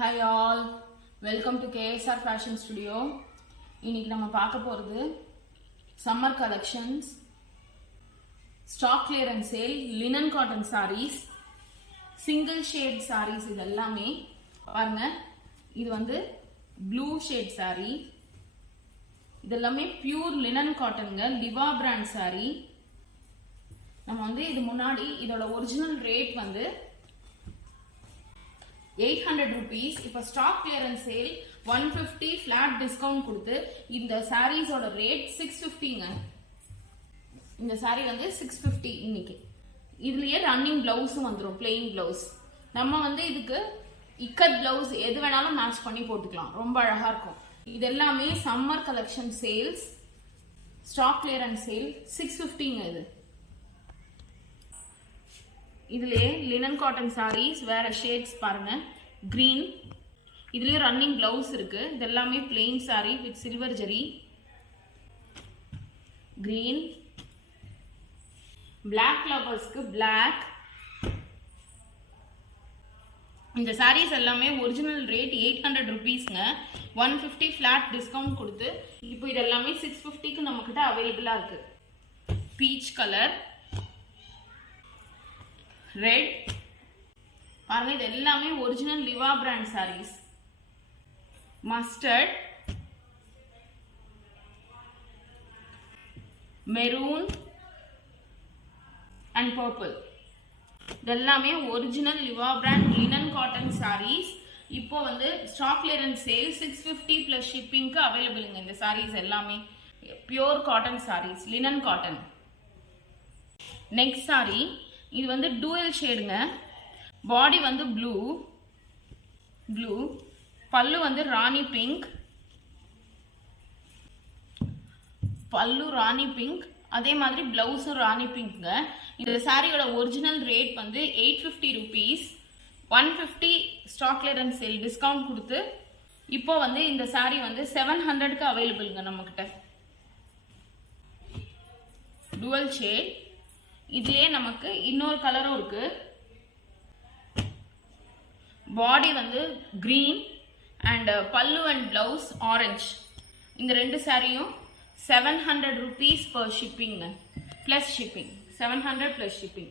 Hi all, welcome to KSR Fashion Studio. இன்னைக்கு நம்ம பார்க்க போறது summer collections, stock clearance sale, linen cotton sarees, single shade sarees இது எல்லாமே பாருங்க. இது வந்து blue shade saree. இது எல்லாமே pure linen cottonங்க, Liva brand saree. நம்ம வந்து இது முன்னாடி இதோட ஒரிஜினல் ரேட் வந்து 800 rupees. இப்போ stock clearance sale 150 flat discount கொடுத்து இந்த sarees ஓட ரேட் 650ங்க. இந்த saree வந்து 650 இன்னைக்கு. இதுலயே ரன்னிங் பிளவுஸும் வந்துரும், plain blouse. நம்ம வந்து இதுக்கு இக்கட் பிளவுஸ் எது வேணாலும் மேட்ச் பண்ணி போட்டுக்கலாம், ரொம்ப அழகா இருக்கும். இது எல்லாமே summer collection sales, stock clearance sale 650ங்க. இது இதுலயே லினன் காட்டன் சாரீஸ் வேற ஷேட்ஸ் பாருங்க. கிரீன், இதுலயே ரன்னிங் பிளவுஸ் இருக்கு. இது எல்லாமே plain sari with silver zari. Green, black லவர்ஸ்க்கு பிளாக். இந்த சாரீஸ் எல்லாமே ஒரிஜினல் ரேட் 800 rupeesங்க. 150 ஃபிளாட் டிஸ்கவுண்ட் கொடுத்து இப்போ இது எல்லாமே 650க்கு நம்ம கிட்ட அவைலபிளா இருக்கு. பீச் கலர், ரெட் பாருங்க. இது எல்லாமே original Liva brand saris. Mustard, maroon and purple. இது எல்லாமே original Liva brand linen cotton saris. இப்போ வந்து ஸ்டாக் கிளியரன்ஸ் சேல் 650 பிளஸ் ஷிப்பிங்க்கு அவைலபிளுங்க. இந்த சாரீஸ் எல்லாமே pure cotton saris, linen cotton. Next sari, இது வந்து டூயல் ஷேடுங்க. பாடி வந்து ப்ளூ, பல்லு வந்து ராணி பிங்க், பல்லு ராணி பிங்க், அதே மாதிரி பிளவுஸும் ராணி பிங்க்ங்க. இந்த சாரியோட ஒரிஜினல் ரேட் வந்து 850 rupees. 150 stock clearance sale discount கொடுத்து இப்போ வந்து இந்த சாரி வந்து 700க்கு அவைலபிள்ங்க நம்ம கிட்ட. Dual shade. இதுலயே நமக்கு இன்னொரு கலரும் இருக்கு. பாடி வந்து கிரீன் அண்ட் பல்லு அண்ட் பிளவுஸ் ஆரஞ்சு. இந்த ரெண்டு சாரியும் 700 rupees per shipping plus shipping. 700 plus shipping.